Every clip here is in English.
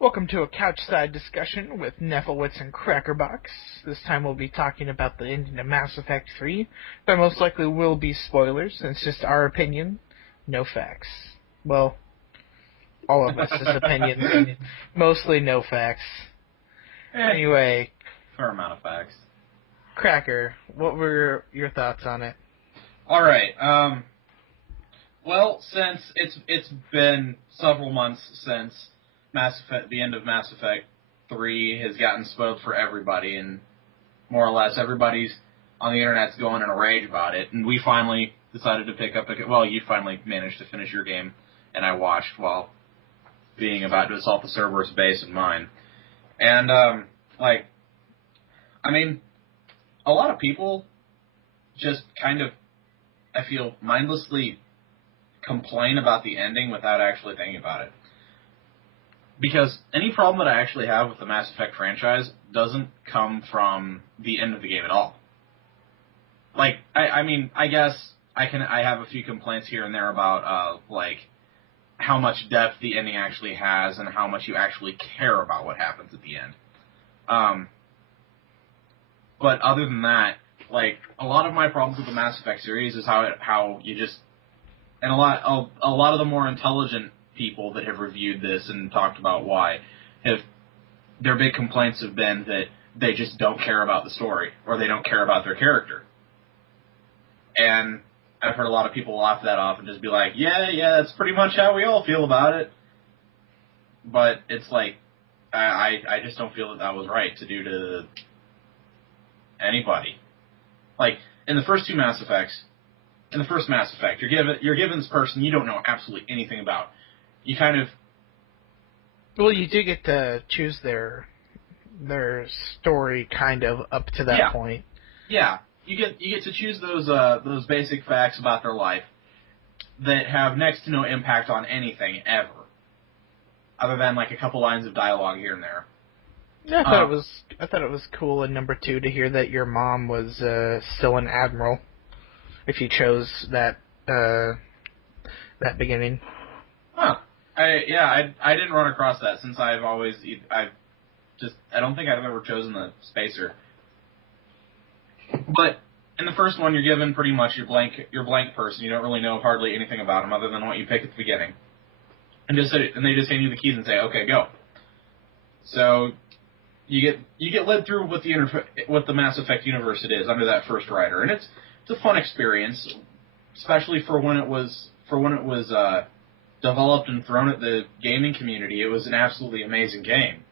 Welcome to a couchside discussion with Neflewitz and Crackerbox. This time we'll be talking about the ending of Mass Effect 3. There most likely will be spoilers, and it's just our opinion, no facts. Well, all of us' opinions, and mostly no facts. Anyway, fair amount of facts. Cracker, what were your thoughts on it? All right. Well, since it's been several months since the end of Mass Effect 3 has gotten spoiled for everybody, and more or less everybody's on the internet's going in a rage about it, and we finally decided to pick up you finally managed to finish your game, and I watched while being about to assault the Cerberus base in mine. And, a lot of people just kind of, I feel, mindlessly complain about the ending without actually thinking about it. Because any problem that I actually have with the Mass Effect franchise doesn't come from the end of the game at all. I guess I have a few complaints here and there about, how much depth the ending actually has and how much you actually care about what happens at the end. But other than that, a lot of my problems with the Mass Effect series is how you just, and a lot of the more intelligent people that have reviewed this and talked about why their big complaints have been that they just don't care about the story or they don't care about their character. And I've heard a lot of people laugh that off and just be like, yeah, that's pretty much how we all feel about it. But it's I just don't feel that was right to do to anybody. In the first two Mass Effects, in the first Mass Effect, you're given this person you don't know absolutely anything about. You kind of... Well, you do get to choose their story kind of up to that point. Yeah, you get to choose those basic facts about their life that have next to no impact on anything ever, other than a couple lines of dialogue here and there. Yeah, I thought it was cool in number 2 to hear that your mom was still an admiral, if you chose that beginning. Huh. I didn't run across that since I don't think I've ever chosen the spacer. But in the first one, you're given pretty much your blank person. You don't really know hardly anything about him other than what you pick at the beginning, and they just hand you the keys and say, "Okay, go." So you get led through what the Mass Effect universe it is under that first writer, and it's a fun experience, especially for when it was developed and thrown at the gaming community. It was an absolutely amazing game.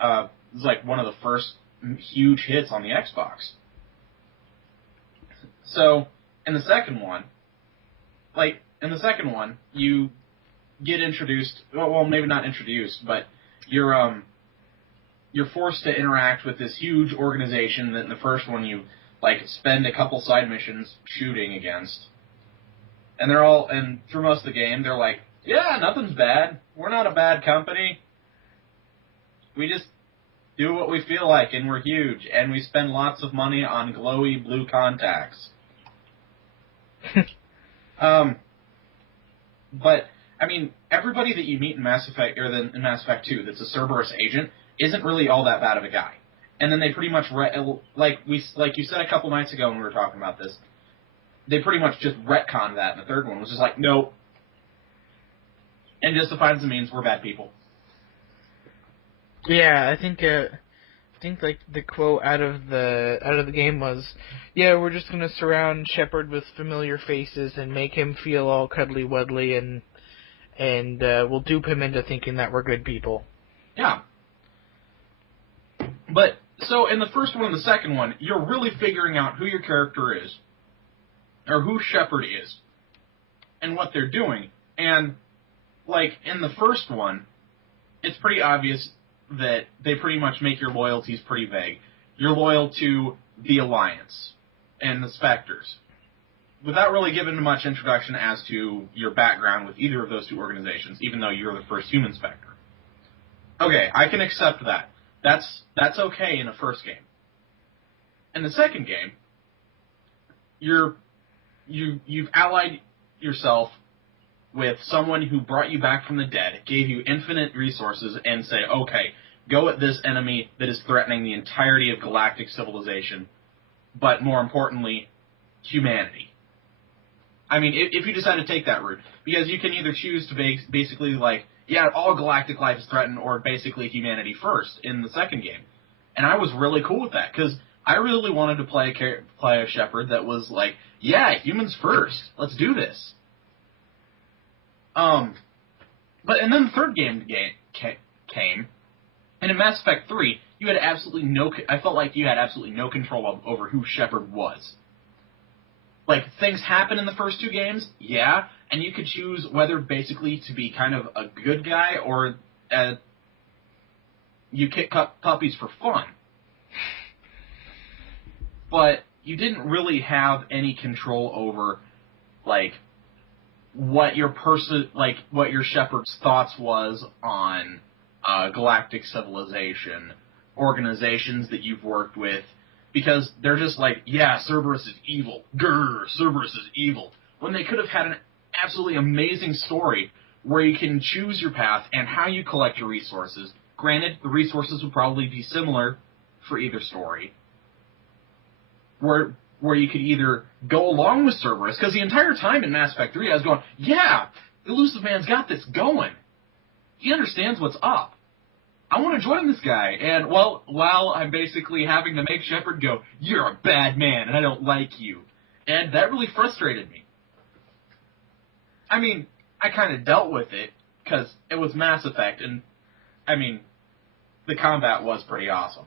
It was one of the first huge hits on the Xbox. So in the second one, you get introduced. Well, maybe not introduced, but you're forced to interact with this huge organization that in the first one you spend a couple side missions shooting against. And through most of the game, they're like, yeah, nothing's bad. We're not a bad company. We just do what we feel like, and we're huge, and we spend lots of money on glowy blue contacts. But, everybody that you meet in Mass Effect, in Mass Effect 2 that's a Cerberus agent isn't really all that bad of a guy. And then they pretty much, like you said a couple nights ago when we were talking about this, they pretty much just retconned that in the third one. It was just nope. And justifies the means we're bad people. Yeah, I think the quote out of the game was, "Yeah, we're just gonna surround Shepard with familiar faces and make him feel all cuddly wuddly, and we'll dupe him into thinking that we're good people." Yeah. But so in the first one and the second one, you're really figuring out who your character is, or who Shepard is, and what they're doing. And in the first one, it's pretty obvious that they pretty much make your loyalties pretty vague. You're loyal to the Alliance and the Spectres, without really giving much introduction as to your background with either of those two organizations, even though you're the first human Spectre. Okay, I can accept that. That's okay in the first game. In the second game, you've allied yourself with someone who brought you back from the dead, gave you infinite resources, and say, okay, go at this enemy that is threatening the entirety of galactic civilization, but more importantly, humanity. I mean, if you decide to take that route, because you can either choose to basically, like, yeah, all galactic life is threatened, or basically humanity first in the second game. And I was really cool with that, because I really wanted to play a Shepard that was like, yeah, humans first, let's do this. And then the third game came, and in Mass Effect 3, you had I felt like you had absolutely no control over who Shepard was. Like, things happen in the first two games, yeah, and you could choose whether basically to be kind of a good guy or you kick puppies for fun. But you didn't really have any control over, like, what your Shepard's thoughts was on galactic civilization, organizations that you've worked with, because they're just like, yeah, Cerberus is evil. Grr, Cerberus is evil. When they could have had an absolutely amazing story where you can choose your path and how you collect your resources. Granted, the resources would probably be similar for either story. Where you could either go along with Cerberus, because the entire time in Mass Effect 3 I was going, yeah, the Elusive Man's got this going. He understands what's up. I want to join this guy. And, well, while I'm basically having to make Shepard go, you're a bad man, and I don't like you. And that really frustrated me. I mean, I kind of dealt with it, because it was Mass Effect, and, I mean, the combat was pretty awesome.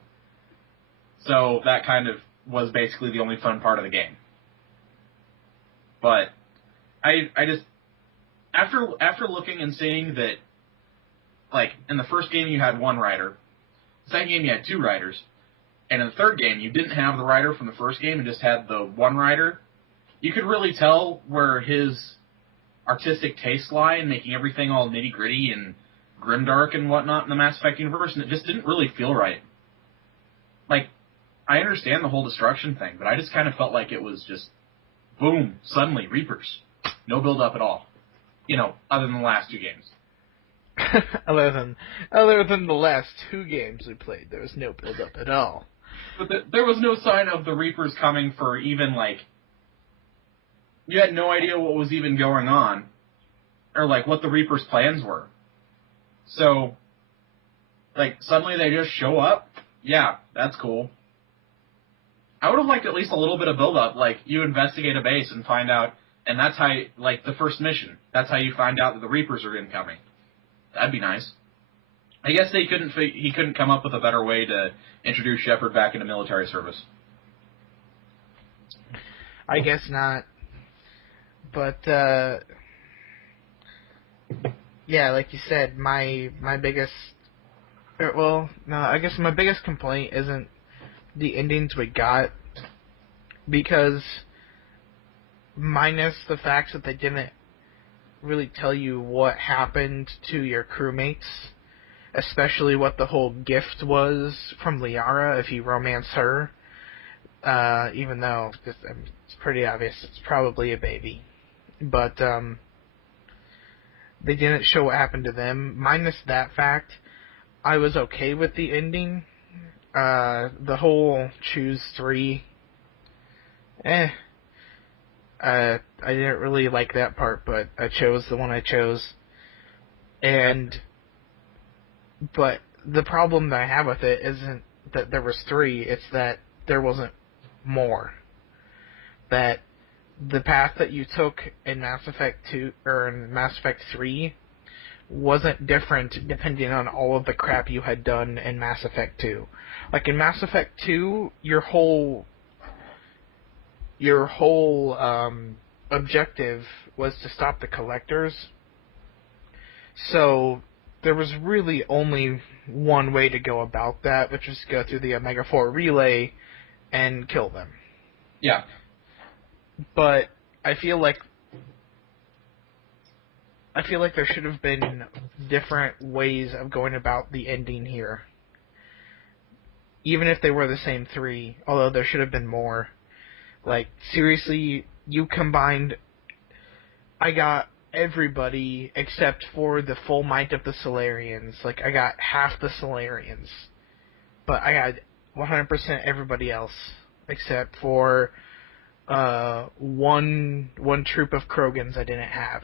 So that kind of was basically the only fun part of the game. But I just, after looking and seeing that, like, in the first game you had one writer, the second game you had two writers, and in the third game you didn't have the writer from the first game and just had the one writer, you could really tell where his artistic tastes lie in making everything all nitty-gritty and grimdark and whatnot in the Mass Effect universe, and it just didn't really feel right. Like, I understand the whole destruction thing, but I just kind of felt like it was just, boom, suddenly, Reapers. No build-up at all. You know, other than the last two games. other than the last two games we played, there was no build-up at all. But there was no sign of the Reapers coming for even, like, you had no idea what was even going on, or, like, what the Reapers' plans were. So, like, suddenly they just show up? Yeah, that's cool. I would have liked at least a little bit of build-up, like, you investigate a base and find out, and that's how, like, the first mission, that's how you find out that the Reapers are incoming. That'd be nice. I guess he couldn't come up with a better way to introduce Shepard back into military service. I guess not. But, yeah, like you said, my biggest... Well, no, I guess my biggest complaint isn't the endings we got, because minus the fact that they didn't really tell you what happened to your crewmates, especially what the whole gift was from Liara if you romance her, even though it's pretty obvious it's probably a baby. But they didn't show what happened to them. Minus that fact, I was okay with the ending. The whole choose 3, I didn't really like that part, but I chose the one I chose. But the problem that I have with it isn't that there was 3, it's that there wasn't more. That the path that you took in Mass Effect 2, or in Mass Effect 3, wasn't different depending on all of the crap you had done in Mass Effect 2. Like, in Mass Effect 2, your whole objective was to stop the Collectors. So there was really only one way to go about that, which was to go through the Omega-4 relay and kill them. Yeah. But I feel like there should have been different ways of going about the ending here. Even if they were the same 3, although there should have been more. Like, seriously, you combined... I got everybody except for the full might of the Solarians. Like, I got half the Solarians, but I got 100% everybody else except for one troop of Krogans I didn't have.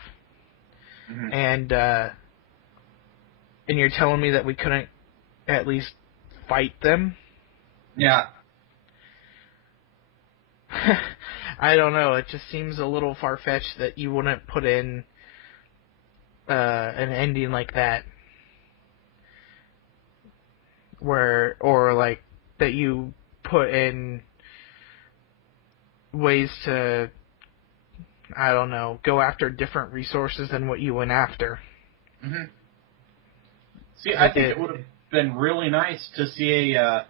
Mm-hmm. And you're telling me that we couldn't at least fight them? Yeah. I don't know. It just seems a little far-fetched that you wouldn't put in an ending like that, or like that you put in ways to, I don't know, go after different resources than what you went after. Mm-hmm. See, I think it would have been really nice to see an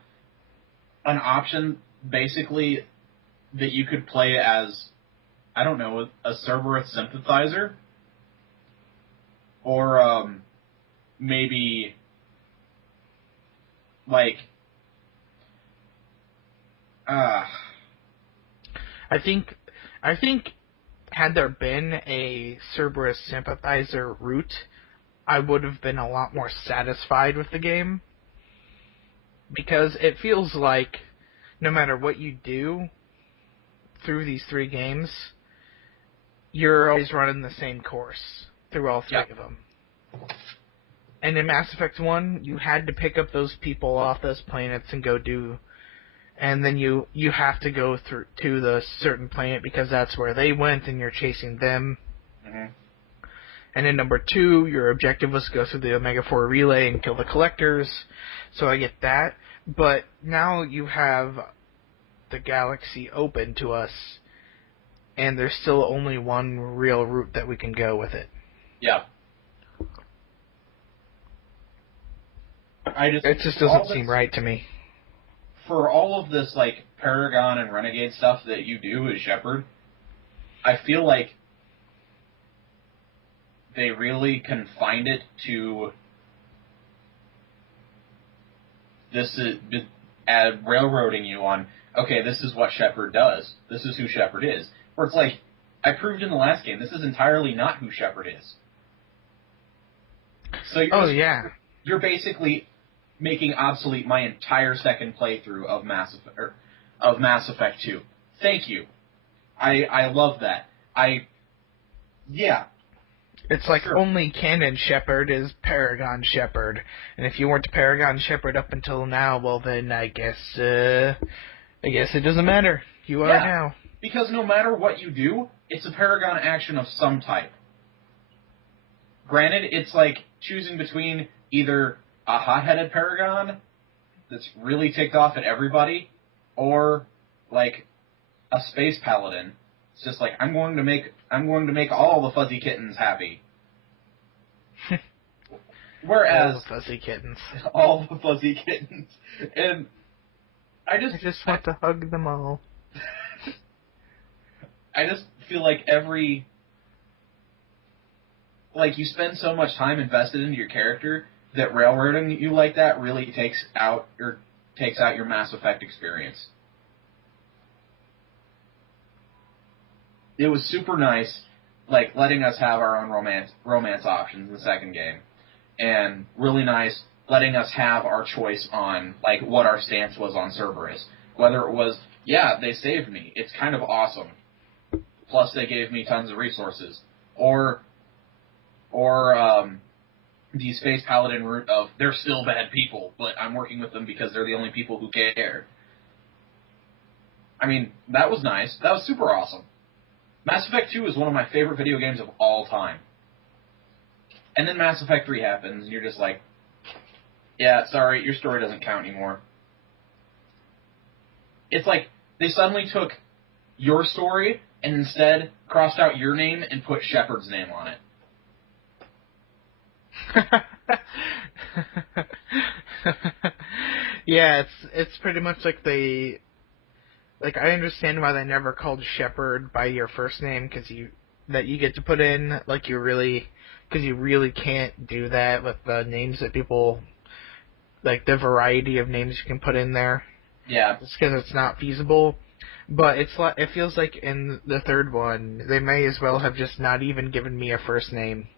option, basically, that you could play as, I don't know, a Cerberus sympathizer, or maybe like I think had there been a Cerberus sympathizer route, I would have been a lot more satisfied with the game, because it feels like no matter what you do through these 3 games, you're always running the same course through all 3 of them. And in Mass Effect 1, you had to pick up those people off those planets and go do, and then you have to go through to the certain planet because that's where they went and you're chasing them. Mm-hmm. And in number 2, your objective was to go through the Omega-4 relay and kill the collectors, so I get that. But now you have the galaxy open to us, and there's still only one real route that we can go with it. Yeah. It just doesn't seem right to me. For all of this, like, Paragon and Renegade stuff that you do as Shepard, I feel like they really confined it to this is railroading you on, okay, this is what Shepard does. This is who Shepard is. Where it's like, I proved in the last game, this is entirely not who Shepard is. So you're basically making obsolete my entire second playthrough of Mass Effect 2. Thank you. I love that. It's like only canon Shepard is Paragon Shepard, and if you weren't a Paragon Shepard up until now, well then I guess it doesn't matter. You are now. Because no matter what you do, it's a Paragon action of some type. Granted, it's like choosing between either a hot-headed Paragon that's really ticked off at everybody, or like a space paladin. It's just like, I'm going to make all the fuzzy kittens happy. Whereas all the fuzzy kittens. All the fuzzy kittens. And I just want to hug them all. I just feel like you spend so much time invested into your character that railroading you like that really takes out your Mass Effect experience. It was super nice, like, letting us have our own romance options in the second game. And really nice letting us have our choice on, like, what our stance was on Cerberus. Whether it was, they saved me, it's kind of awesome, plus they gave me tons of resources. Or the Space Paladin route of, they're still bad people, but I'm working with them because they're the only people who care. I mean, that was nice. That was super awesome. Mass Effect 2 is one of my favorite video games of all time. And then Mass Effect 3 happens, and you're just like, yeah, sorry, your story doesn't count anymore. It's like they suddenly took your story and instead crossed out your name and put Shepard's name on it. Yeah, it's pretty much like I understand why they never called Shepard by your first name, because you get to put in, like, because you really can't do that with the names that people, like, the variety of names you can put in there. Yeah. It's because it's not feasible. But it feels like in the third one, they may as well have just not even given me a first name.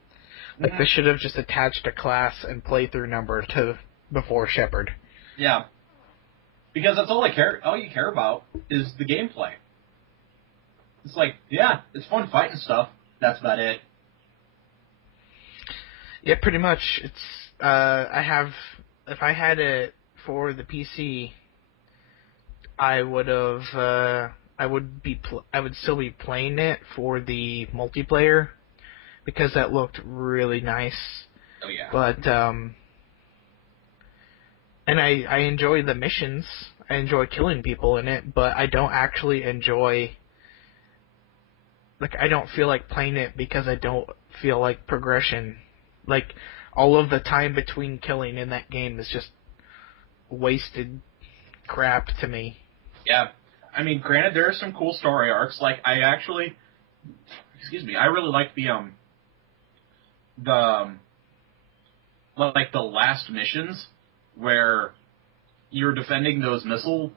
Like, they should have just attached a class and playthrough number to before Shepard. Yeah. Because that's all you care about is the gameplay. It's like, yeah, it's fun fighting stuff. That's about it. Yeah, pretty much. It's if I had it for the PC, I would still be playing it for the multiplayer because that looked really nice. Oh yeah. But and I enjoy the missions. I enjoy killing people in it, but I don't actually enjoy. Like, I don't feel like playing it because I don't feel like progression. Like, all of the time between killing in that game is just wasted crap to me. Yeah. I mean, granted, there are some cool story arcs. Like, I really like the last missions where you're defending those missile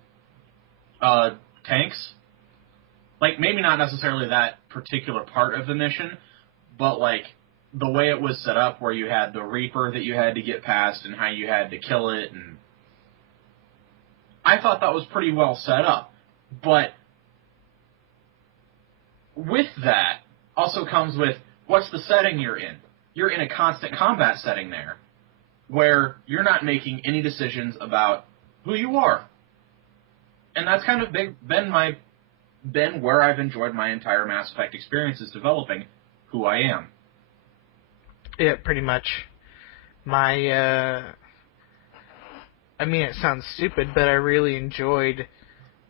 tanks. Like, maybe not necessarily that particular part of the mission, but, like, the way it was set up where you had the Reaper that you had to get past and how you had to kill it, and I thought that was pretty well set up. But with that also comes with, what's the setting you're in? You're in a constant combat setting there, where you're not making any decisions about who you are. And that's kind of been where I've enjoyed my entire Mass Effect experience, is developing who I am. Yeah, pretty much. I mean, it sounds stupid, but I really enjoyed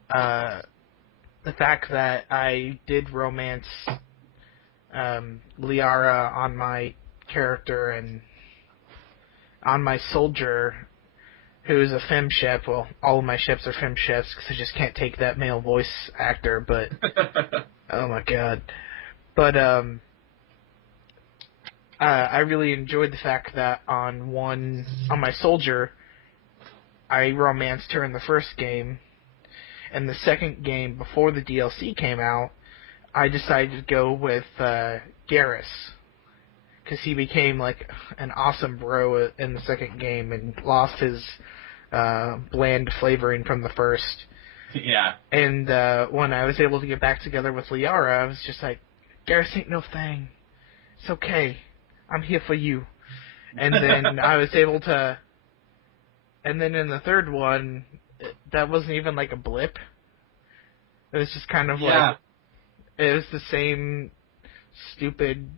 the fact that I did romance Liara on my character and on my soldier, who is a femme ship. Well, all of my ships are femme ships because I just can't take that male voice actor, but oh my god. But I really enjoyed the fact that on my soldier, I romanced her in the first game, and the second game, before the DLC came out, I decided to go with Garrus, because he became like an awesome bro in the second game and lost his bland flavoring from the first. Yeah. And when I was able to get back together with Liara, I was just like, Garrus ain't no thing. It's okay. I'm here for you. And then I was able to... And then in the third one, that wasn't even like a blip. It was just kind of like... It was the same stupid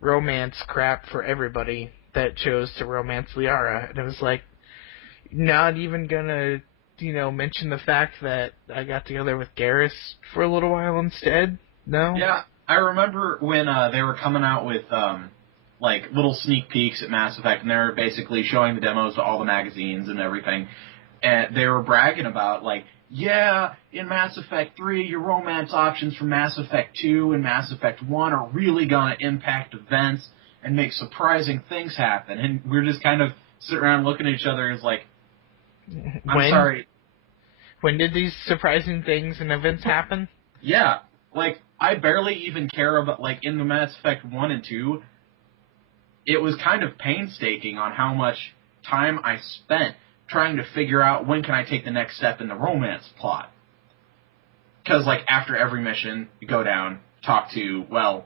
romance crap for everybody that chose to romance Liara. And it was like, not even gonna, mention the fact that I got together with Garrus for a little while instead? No? Yeah, I remember when they were coming out with, like, little sneak peeks at Mass Effect, and they were basically showing the demos to all the magazines and everything, and they were bragging about, like, yeah, in Mass Effect 3, your romance options from Mass Effect 2 and Mass Effect 1 are really going to impact events and make surprising things happen. And we're just kind of sitting around looking at each other and it's like, I'm sorry. When did these surprising things and events happen? Yeah, like, I barely even care about, like, in the Mass Effect 1 and 2, it was kind of painstaking on how much time I spent trying to figure out when can I take the next step in the romance plot. Because, like, after every mission, you go down, talk to, well,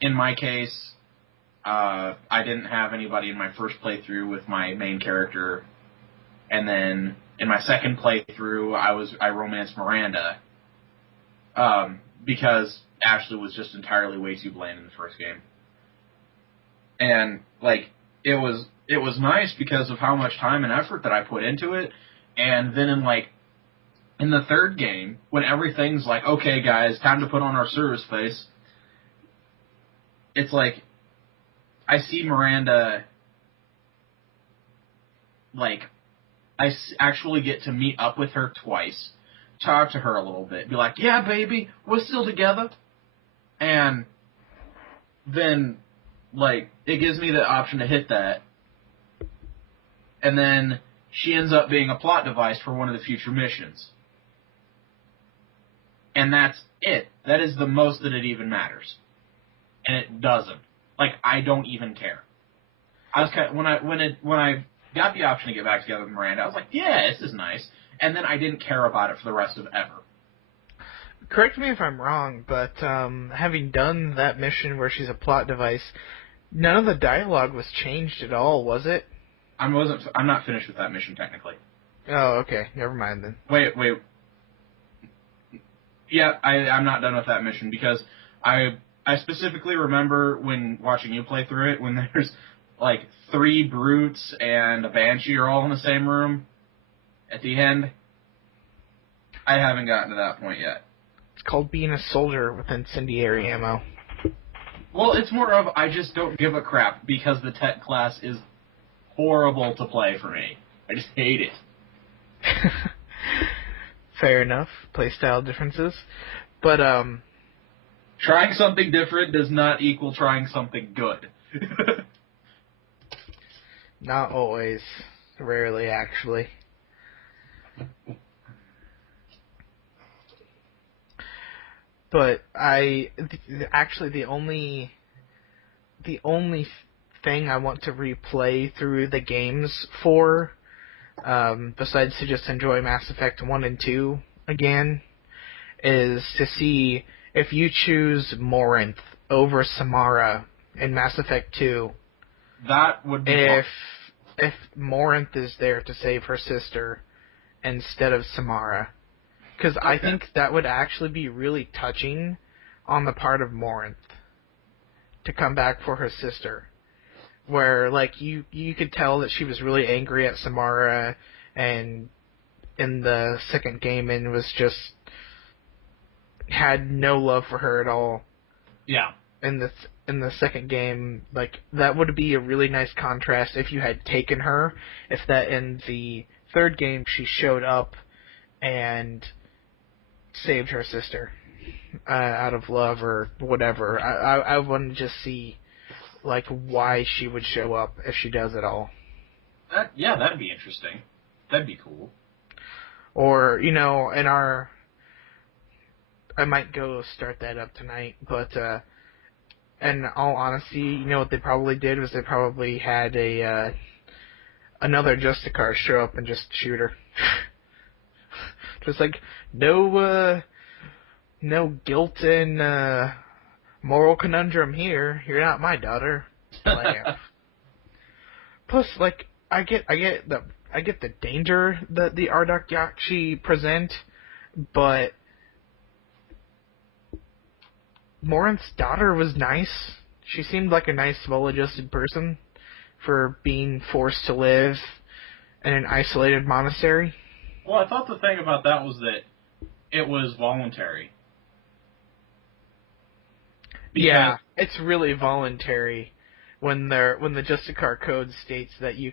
in my case, I didn't have anybody in my first playthrough with my main character, and then in my second playthrough, I romanced Miranda, because Ashley was just entirely way too bland in the first game. And, like, it was nice because of how much time and effort that I put into it. And then in the third game, when everything's like, okay, guys, time to put on our service face, it's like, I see Miranda, like, I actually get to meet up with her twice, talk to her a little bit, be like, yeah, baby, we're still together. And then, like, it gives me the option to hit that. And then she ends up being a plot device for one of the future missions. And that's it. That is the most that it even matters. And it doesn't. Like, I don't even care. I was kind of, when I got the option to get back together with Miranda, I was like, yeah, this is nice. And then I didn't care about it for the rest of ever. Correct me if I'm wrong, but having done that mission where she's a plot device, none of the dialogue was changed at all, was it? I'm not finished with that mission technically. Oh, okay. Never mind then. Wait. Yeah, I'm not done with that mission because I specifically remember when watching you play through it when there's like 3 brutes and a banshee are all in the same room at the end. I haven't gotten to that point yet. It's called being a soldier with incendiary ammo. Well, it's more of I just don't give a crap because the tech class is horrible to play for me. I just hate it. Fair enough. Playstyle differences. But, trying something different does not equal trying something good. not always. Rarely, actually. But actually the only thing I want to replay through the games for, besides to just enjoy Mass Effect 1 and 2 again, is to see if you choose Morinth over Samara in Mass Effect 2. That would be if Morinth is there to save her sister instead of Samara. Because okay. I think that would actually be really touching on the part of Morinth to come back for her sister. Where, like, you could tell that she was really angry at Samara and in the second game and was just had no love for her at all. Yeah. In the second game, like, that would be a really nice contrast if you had taken her. If that in the third game she showed up and saved her sister out of love or whatever. I want to just see, like, why she would show up if she does at all. That'd be interesting. That'd be cool. Or, in our... I might go start that up tonight, but in all honesty, what they probably did was they probably had another Justicar show up and just shoot her. Just like, no guilt and moral conundrum here. You're not my daughter. Plus, like, I get the danger that the Ardok Yakshi present, but Morinth's daughter was nice. She seemed like a nice, well-adjusted person for being forced to live in an isolated monastery. Well, I thought the thing about that was that it was voluntary. Yeah, it's really voluntary when the Justicar Code states that you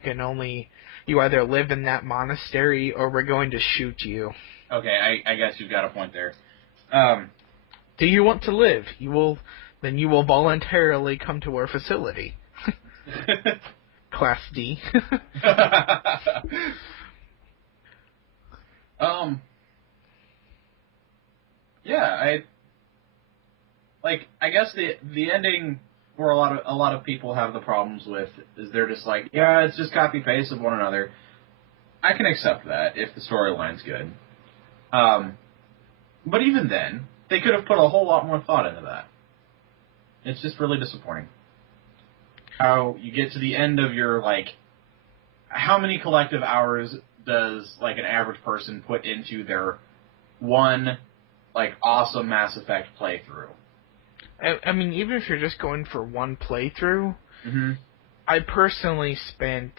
either live in that monastery or we're going to shoot you. Okay, I guess you've got a point there. Do you want to live? Then you will voluntarily come to our facility. Class D. Yeah, I guess the ending where a lot of people have the problems with is they're just like, yeah, it's just copy paste of one another. I can accept that if the storyline's good. But even then, they could have put a whole lot more thought into that. It's just really disappointing. How you get to the end of your, how many collective hours does, an average person put into their one, awesome Mass Effect playthrough? I mean, even if you're just going for one playthrough, mm-hmm. I personally spent,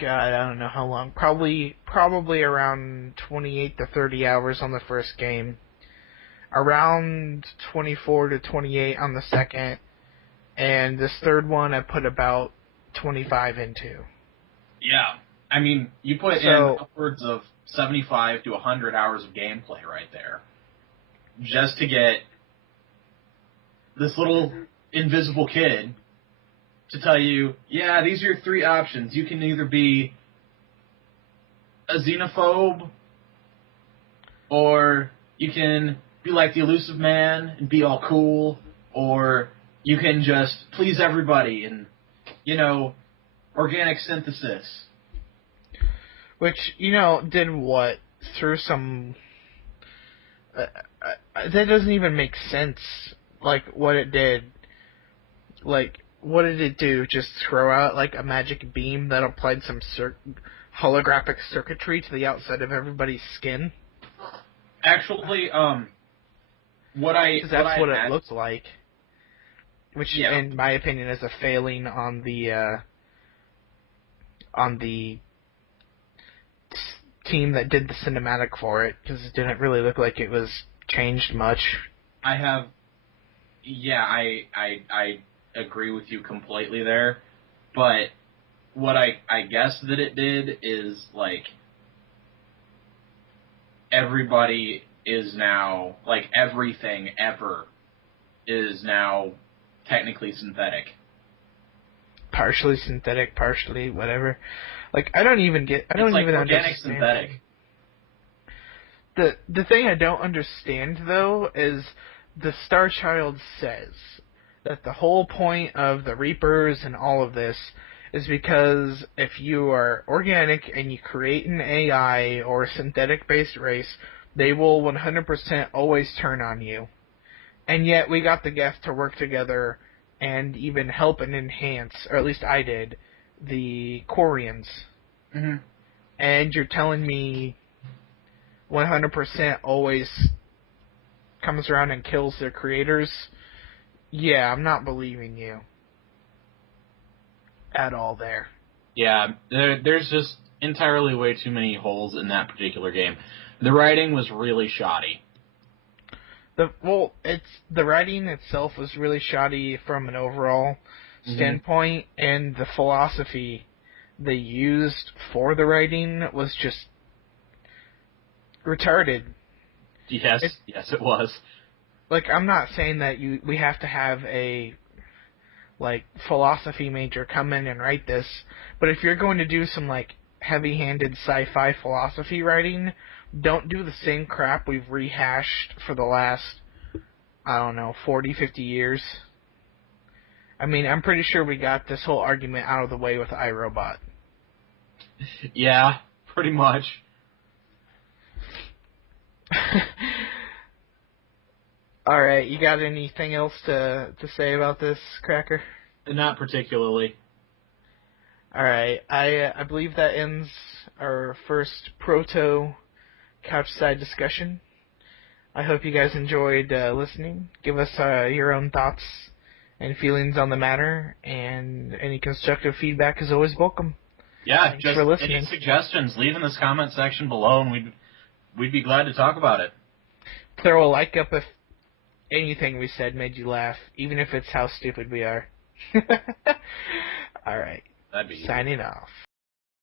God, I don't know how long, probably around 28 to 30 hours on the first game, around 24 to 28 on the second, and this third one I put about 25 into. Yeah. I mean, you put in upwards of 75 to 100 hours of gameplay right there just to get this little invisible kid to tell you, yeah, these are your 3 options. You can either be a xenophobe or You can be like the elusive man and be all cool, or you can just please everybody and, organic synthesis. Which, did what? Through some... that doesn't even make sense, like, what it did. Like, what did it do? Just throw out, like, a magic beam that applied some holographic circuitry to the outside of everybody's skin? Actually, Because that's what it looked like. Which, in my opinion, is a failing on the team that did the cinematic for it, because it didn't really look like it was changed much. I agree with you completely there, but what I guess that it did is, like, everybody is now, like, everything ever is now technically synthetic. Partially synthetic, partially whatever. Like, I don't even organic understand. Synthetic. The thing I don't understand, though, is the Star Child says that the whole point of the Reapers and all of this is because if you are organic and you create an AI or a synthetic-based race, they will 100% always turn on you. And yet we got the Geth to work together and even help and enhance, or at least I did, the Quarians. Mm-hmm. And you're telling me 100% always comes around and kills their creators? Yeah, I'm not believing you at all there. Yeah, there's just entirely way too many holes in that particular game. The writing was really shoddy. The writing itself was really shoddy from an overall standpoint, and the philosophy they used for the writing was just retarded. Yes, it was. Like, I'm not saying that we have to have a, like, philosophy major come in and write this, but if you're going to do some, like, heavy-handed sci-fi philosophy writing, don't do the same crap we've rehashed for the last, 40, 50 years. I mean, I'm pretty sure we got this whole argument out of the way with iRobot. Yeah, pretty much. Alright, you got anything else to say about this, Cracker? Not particularly. Alright, I believe that ends our first proto-couchside discussion. I hope you guys enjoyed listening. Give us your own thoughts and feelings on the matter, and any constructive feedback is always welcome. Yeah, Thanks just for listening. any suggestions, leave in this comment section below, and we'd be glad to talk about it. Throw a like up if anything we said made you laugh, even if it's how stupid we are. Alright, That'd be signing off.